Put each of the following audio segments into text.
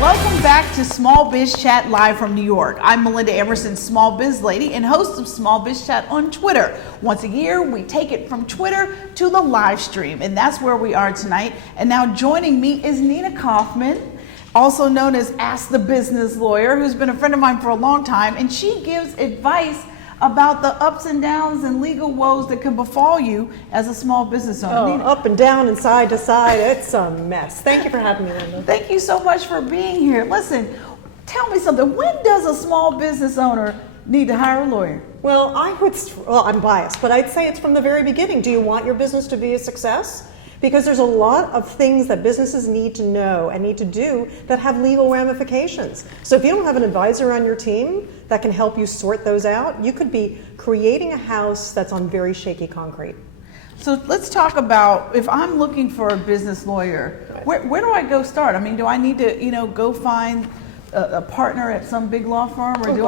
Welcome back to Small Biz Chat live from New York. I'm Melinda Emerson, Small Biz Lady, and host of Small Biz Chat on Twitter. Once a year, we take it from Twitter to the live stream, and that's where we are tonight. And now joining me is Nina Kaufman, also known as Ask the Business Lawyer, who's been a friend of mine for a long time, and she gives advice about the ups and downs and legal woes that can befall you as a small business owner. Oh, up and down and side to side, it's a mess. Thank you for having me, Linda. Thank you so much for being here. Listen, tell me something. When does a small business owner need to hire a lawyer? Well, I'm biased, but I'd say it's from the very beginning. Do you want your business to be a success? Because there's a lot of things that businesses need to know and need to do that have legal ramifications. So if you don't have an advisor on your team that can help you sort those out, you could be creating a house that's on very shaky concrete. So let's talk about, if I'm looking for a business lawyer, where do I go start? I mean, do I need to, go find a partner at some big law firm, or do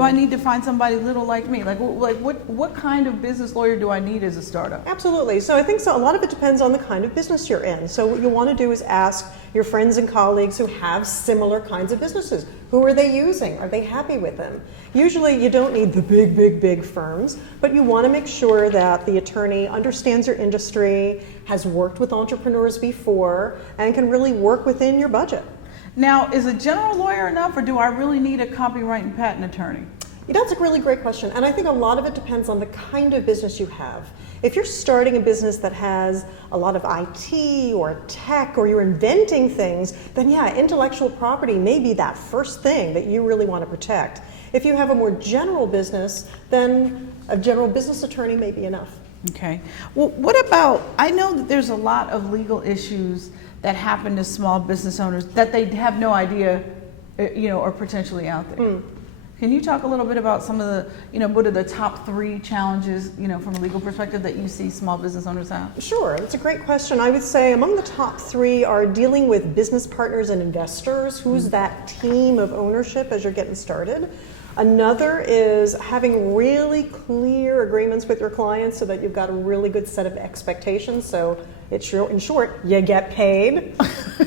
I need to find somebody little like me? Like what kind of business lawyer do I need as a startup? Absolutely. So I think a lot of it depends on the kind of business you're in. So what you want to do is ask your friends and colleagues who have similar kinds of businesses. Who are they using? Are they happy with them? Usually you don't need the big firms, but you want to make sure that the attorney understands your industry, has worked with entrepreneurs before, and can really work within your budget. Now, is a general lawyer enough, or do I really need a copyright and patent attorney? That's a really great question, and I think a lot of it depends on the kind of business you have. If you're starting a business that has a lot of IT or tech, or you're inventing things, then yeah, intellectual property may be that first thing that you really want to protect. If you have a more general business, then a general business attorney may be enough. Okay. Well, what about, I know that there's a lot of legal issues that happen to small business owners that they have no idea, are potentially out there. Can you talk a little bit about some of the, what are the top 3 challenges, from a legal perspective that you see small business owners have? Sure, that's a great question. I would say among the top 3 are dealing with business partners and investors. Who's that team of ownership as you're getting started? Another is having really clear agreements with your clients so that you've got a really good set of expectations. So in short, you get paid.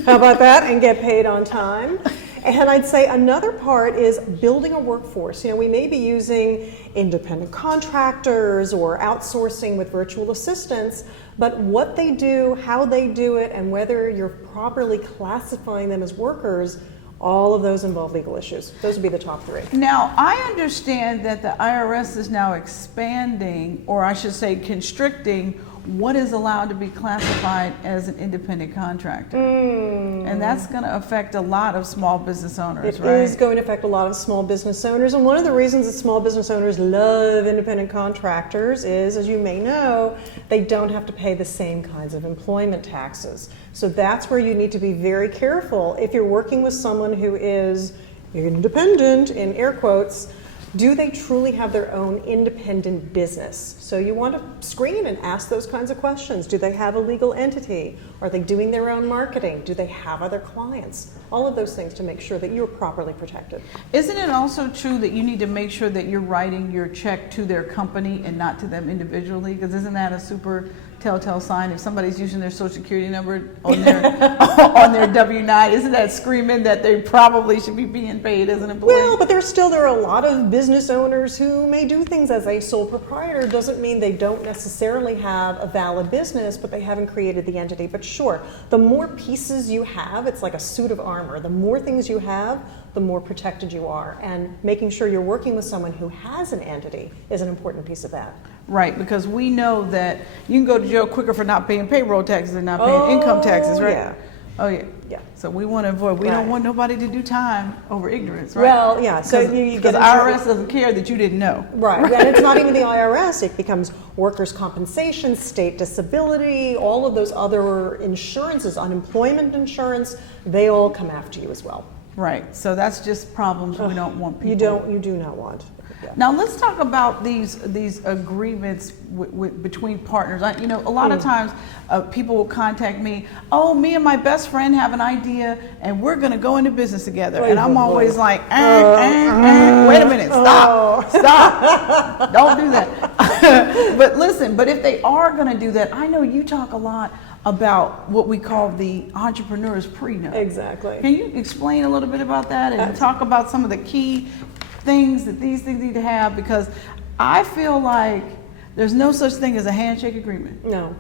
How about that? And get paid on time. And I'd say another part is building a workforce. We may be using independent contractors or outsourcing with virtual assistants, but what they do, how they do it, and whether you're properly classifying them as workers, all of those involve legal issues. Those would be the top 3. Now, I understand that the IRS is now expanding, or I should say constricting, what is allowed to be classified as an independent contractor. And that's going to affect a lot of small business owners, right? It is going to affect a lot of small business owners. And one of the reasons that small business owners love independent contractors is, as you may know, they don't have to pay the same kinds of employment taxes. So that's where you need to be very careful. If you're working with someone who is independent, in air quotes, do they truly have their own independent business? So you want to screen and ask those kinds of questions. Do they have a legal entity? Are they doing their own marketing? Do they have other clients? All of those things to make sure that you're properly protected. Isn't it also true that you need to make sure that you're writing your check to their company and not to them individually? Because isn't that a super telltale sign if somebody's using their social security number on their on their W-9? Isn't that screaming that they probably should be being paid as an employee? Well, but there are a lot of business owners who may do things as a sole proprietor. Doesn't mean they don't necessarily have a valid business, but they haven't created the entity. But sure, the more pieces you have, it's like a suit of armor. The more things you have, the more protected you are. And making sure you're working with someone who has an entity is an important piece of that. Right, because we know that you can go to jail quicker for not paying payroll taxes and not paying income taxes, right? Yeah. Oh yeah. Yeah. So we want to avoid. We don't want nobody to do time over ignorance, right? Well, yeah. So because IRS doesn't care that you didn't know. Right. And it's not even the IRS. It becomes workers' compensation, state disability, all of those other insurances, unemployment insurance. They all come after you as well. Right. So that's just problems we don't want people. You do not want. Yeah. Now let's talk about these agreements between partners. A lot of times people will contact me. Oh, me and my best friend have an idea, and we're going to go into business together. And I'm always like, wait a minute, stop, don't do that. But listen, but if they are going to do that, I know you talk a lot about what we call the entrepreneur's prenup. Exactly. Can you explain a little bit about that and talk about some of the key things that these things need to have? Because I feel like there's no such thing as a handshake agreement. No,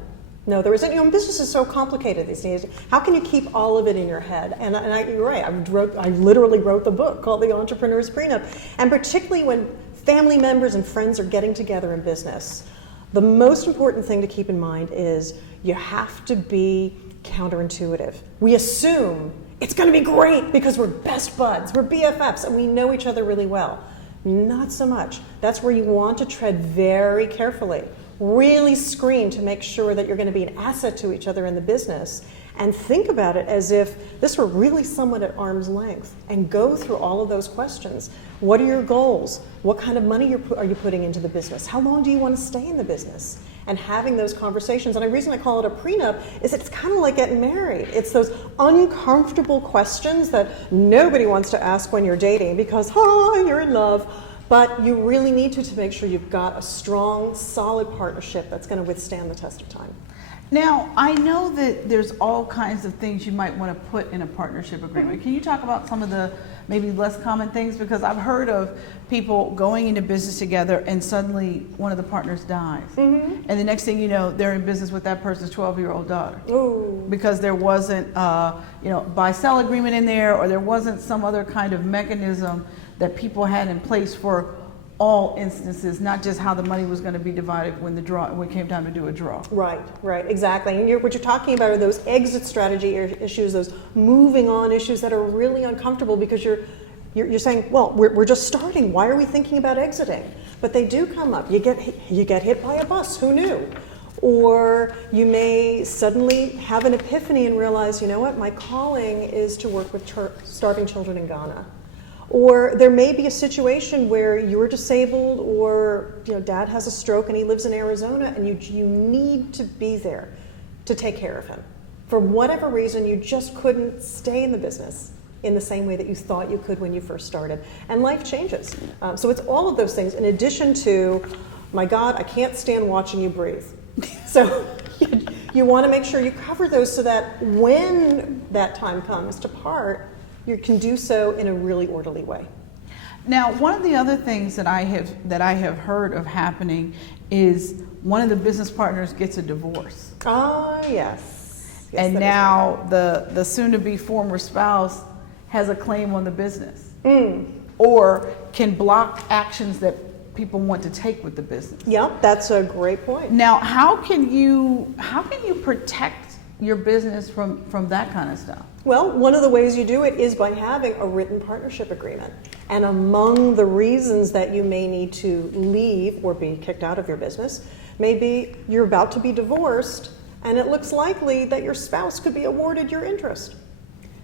there isn't. Business is so complicated these days. How can you keep all of it in your head? And you're right. I literally wrote the book called The Entrepreneur's Prenup. And particularly when family members and friends are getting together in business, the most important thing to keep in mind is you have to be counterintuitive. We assume it's going to be great because we're best buds, we're BFFs, and we know each other really well. Not so much. That's where you want to tread very carefully. Really screen to make sure that you're going to be an asset to each other in the business, and think about it as if this were really someone at arm's length, and go through all of those questions. What are your goals? What kind of money are you putting into the business? How long do you want to stay in the business? And having those conversations. And the reason I call it a prenup is it's kind of like getting married. It's those uncomfortable questions that nobody wants to ask when you're dating because, you're in love. But you really need to make sure you've got a strong, solid partnership that's going to withstand the test of time. Now, I know that there's all kinds of things you might want to put in a partnership agreement. Can you talk about some of the maybe less common things? Because I've heard of people going into business together and suddenly one of the partners dies. And the next thing you know, they're in business with that person's 12-year-old daughter. Ooh. Because there wasn't buy-sell agreement in there, or there wasn't some other kind of mechanism that people had in place for all instances, not just how the money was going to be divided when it came time to do a draw. Right, exactly. And what you're talking about are those exit strategy issues, those moving on issues that are really uncomfortable because you're saying, well, we're just starting. Why are we thinking about exiting? But they do come up. You get hit by a bus. Who knew? Or you may suddenly have an epiphany and realize, you know what? My calling is to work with starving children in Ghana. Or there may be a situation where you're disabled, or dad has a stroke and he lives in Arizona, and you need to be there to take care of him. For whatever reason, you just couldn't stay in the business in the same way that you thought you could when you first started. And life changes. So it's all of those things in addition to, my God, I can't stand watching you breathe. So you want to make sure you cover those so that when that time comes to part, you can do so in a really orderly way. Now, one of the other things that I have heard of happening is one of the business partners gets a divorce. Ah, yes. And now the soon-to-be former spouse has a claim on the business, or can block actions that people want to take with the business. Yep, that's a great point. Now, how can you protect your business from that kind of stuff? Well, one of the ways you do it is by having a written partnership agreement. And among the reasons that you may need to leave or be kicked out of your business may be you're about to be divorced, and it looks likely that your spouse could be awarded your interest.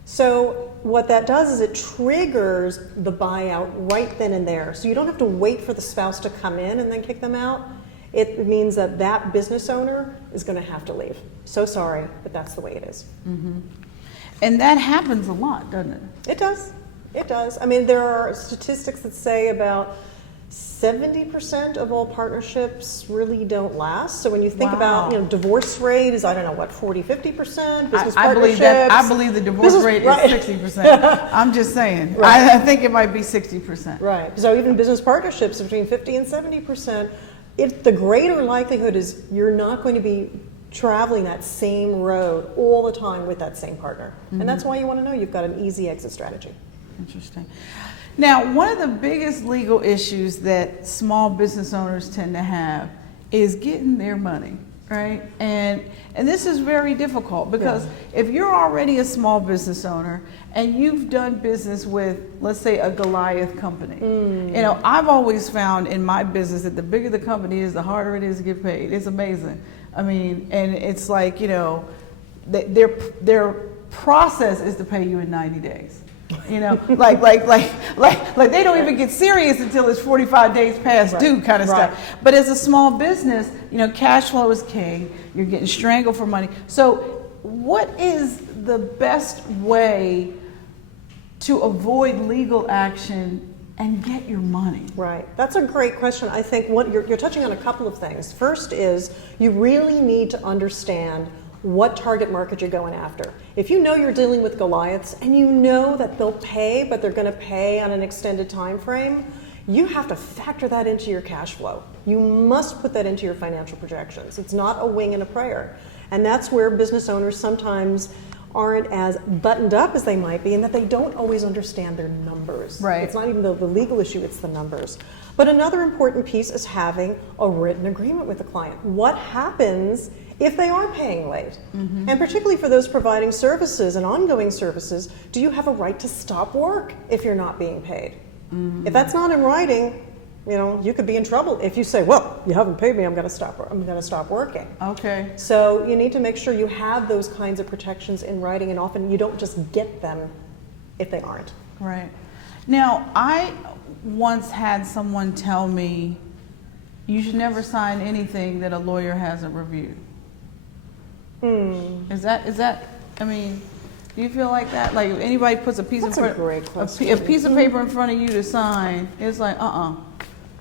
So what that does is it triggers the buyout right then and there. So you don't have to wait for the spouse to come in and then kick them out. It means that business owner is going to have to leave. So sorry, but that's the way it is. Mm-hmm. And that happens a lot, doesn't it? It does. It does. I mean, there are statistics that say about 70% of all partnerships really don't last. So when you think about, divorce rate is, 40, 50%, business partnerships. I believe the divorce rate is 60%. I'm just saying. Right. I think it might be 60%. Right. So even business partnerships between 50 and 70%, the greater likelihood is you're not going to be traveling that same road all the time with that same partner. Mm-hmm. And that's why you want to know you've got an easy exit strategy. Interesting. Now, one of the biggest legal issues that small business owners tend to have is getting their money, right? And this is very difficult because if you're already a small business owner and you've done business with, let's say, a Goliath company, I've always found in my business that the bigger the company is, the harder it is to get paid. It's amazing. I mean, and it's like, their process is to pay you in 90 days. You know, like they don't even get serious until it's 45 days past due kind of stuff. But as a small business, you know, cash flow is king. You're getting strangled for money. So what is the best way to avoid legal action and get your money? Right. That's a great question. I think what you're touching on a couple of things. First is you really need to understand what target market you're going after. If you know you're dealing with Goliaths and you know that they'll pay, but they're going to pay on an extended time frame, you have to factor that into your cash flow. You must put that into your financial projections. It's not a wing and a prayer. And that's where business owners sometimes aren't as buttoned up as they might be, and that they don't always understand their numbers. Right. It's not even the legal issue, it's the numbers. But another important piece is having a written agreement with the client. What happens if they are paying late? And particularly for those providing services and ongoing services, do you have a right to stop work if you're not being paid? If that's not in writing, you know, you could be in trouble if you say, well, you haven't paid me, I'm going to stop working. Okay. So you need to make sure you have those kinds of protections in writing, and often you don't just get them if they aren't. Right. Now, I once had someone tell me you should never sign anything that a lawyer hasn't reviewed. Is that, I mean, do you feel like that? Like if anybody puts a piece That's a great question. a piece of paper in front of you to sign, it's like,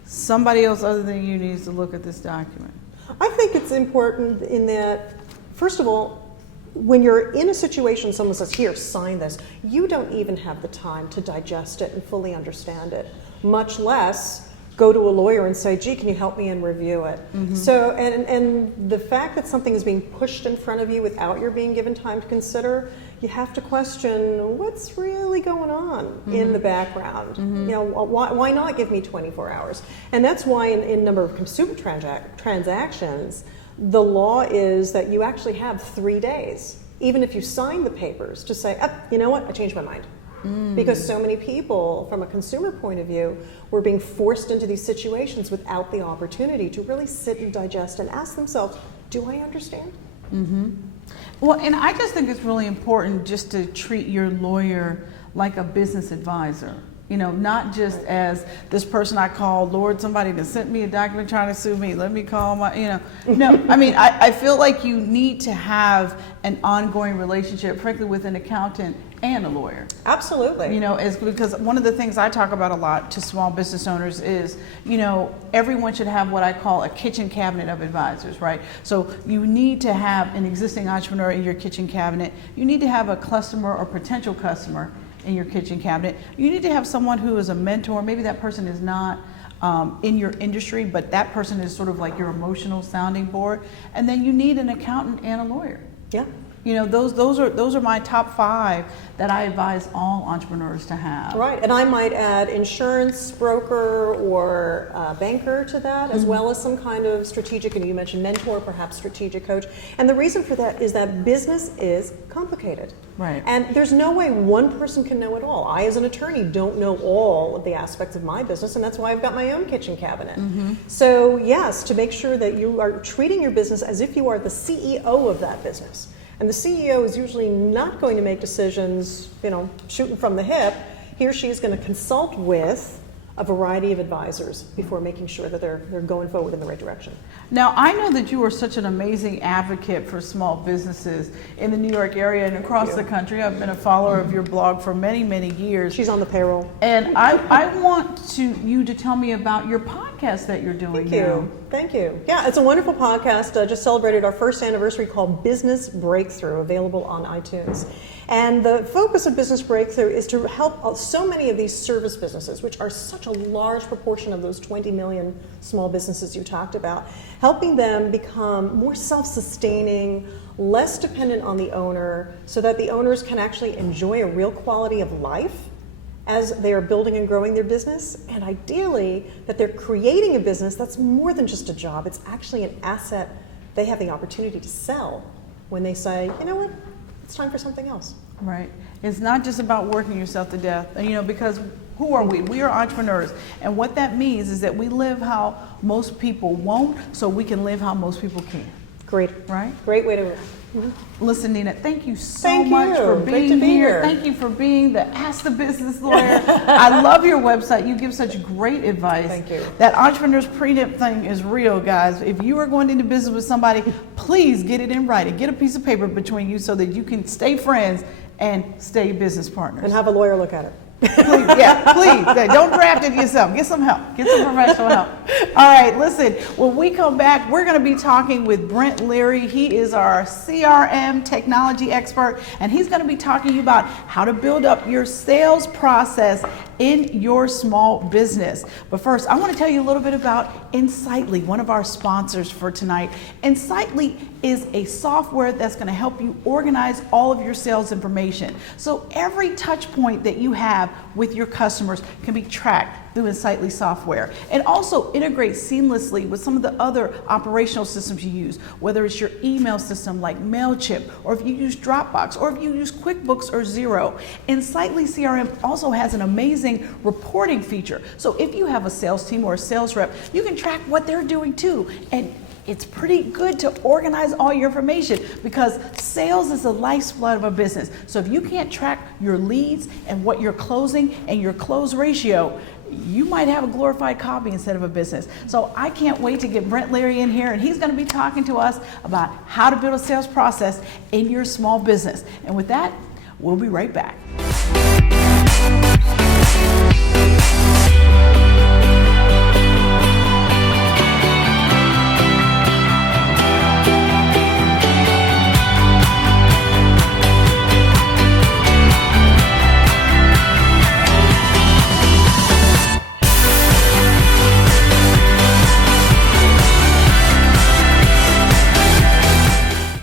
somebody else other than you needs to look at this document. I think it's important in that, first of all, when you're in a situation, someone says, here, sign this, you don't even have the time to digest it and fully understand it, much less go to a lawyer and say, gee, can you help me and review it? So, and the fact that something is being pushed in front of you without your being given time to consider, you have to question what's really going on in the background. You know, why not give me 24 hours? And that's why in number of consumer transactions, the law is that you actually have 3 days, even if you sign the papers, to say, you know what, I changed my mind. Because so many people, from a consumer point of view, were being forced into these situations without the opportunity to really sit and digest and ask themselves, do I understand? Well, and I just think it's really important just to treat your lawyer like a business advisor. You know, not just as this person I called, Lord, somebody that sent me a document trying to sue me, let me call my, you know. No, I mean, I feel like you need to have an ongoing relationship, frankly, with an accountant and a lawyer. Absolutely. You know, because one of the things I talk about a lot to small business owners is, you know, everyone should have what I call a kitchen cabinet of advisors, right? So you need to have an existing entrepreneur in your kitchen cabinet. You need to have a customer or potential customer in your kitchen cabinet. You need to have someone who is a mentor. Maybe that person is not in your industry, but that person is sort of like your emotional sounding board. And then you need an accountant and a lawyer. Yeah. You know, those are my top 5 that I advise all entrepreneurs to have. Right, and I might add insurance broker or banker to that, as well as some kind of strategic, and you mentioned mentor, perhaps strategic coach. And the reason for that is that business is complicated. Right. And there's no way one person can know it all. I, as an attorney, don't know all of the aspects of my business, and that's why I've got my own kitchen cabinet. So yes, to make sure that you are treating your business as if you are the CEO of that business. And the CEO is usually not going to make decisions, you know, shooting from the hip. He or she is going to consult with a variety of advisors before making sure that they're going forward in the right direction. Now, I know that you are such an amazing advocate for small businesses in the New York area and across the country. I've been a follower of your blog for many, many years. She's on the payroll. And I want you to tell me about your podcast that you're doing now. Thank you. Yeah, it's a wonderful podcast. Just celebrated our first anniversary, called Business Breakthrough, available on iTunes. And the focus of Business Breakthrough is to help so many of these service businesses, which are such a large proportion of those 20 million small businesses you talked about, helping them become more self-sustaining, less dependent on the owner, so that the owners can actually enjoy a real quality of life as they are building and growing their business, and ideally that they're creating a business that's more than just a job. It's actually an asset they have the opportunity to sell when they say, you know what, it's time for something else. Right. It's not just about working yourself to death, you know, because who are we? We are entrepreneurs. And what that means is that we live how most people won't, so we can live how most people can. Great. Right? Great way to Listen, Nina, thank you so Thank much you. for Great being to be here. Thank you for being the Ask the Business Lawyer. I love your website. You give such great advice. Thank you. That entrepreneur's prenup thing is real, guys. If you are going into business with somebody, please get it in writing. Get a piece of paper between you so that you can stay friends and stay business partners. And have a lawyer look at it. Please, yeah, please. Don't draft it yourself. Get some help. Get some professional help. All right, listen, when we come back, we're going to be talking with Brent Leary. He is our CRM technology expert, and he's going to be talking to you about how to build up your sales process in your small business. But first, I want to tell you a little bit about Insightly, one of our sponsors for tonight. Insightly is a software that's going to help you organize all of your sales information. So every touch point that you have with your customers can be tracked through Insightly software, and also integrate seamlessly with some of the other operational systems you use, whether it's your email system like MailChimp, or if you use Dropbox, or if you use QuickBooks or Xero. Insightly CRM also has an amazing reporting feature. So if you have a sales team or a sales rep, you can track what they're doing too. And it's pretty good to organize all your information, because sales is the lifeblood of a business. So if you can't track your leads and what you're closing and your close ratio, you might have a glorified copy instead of a business. So I can't wait to get Brent Leary in here, and he's going to be talking to us about how to build a sales process in your small business. And with that, we'll be right back.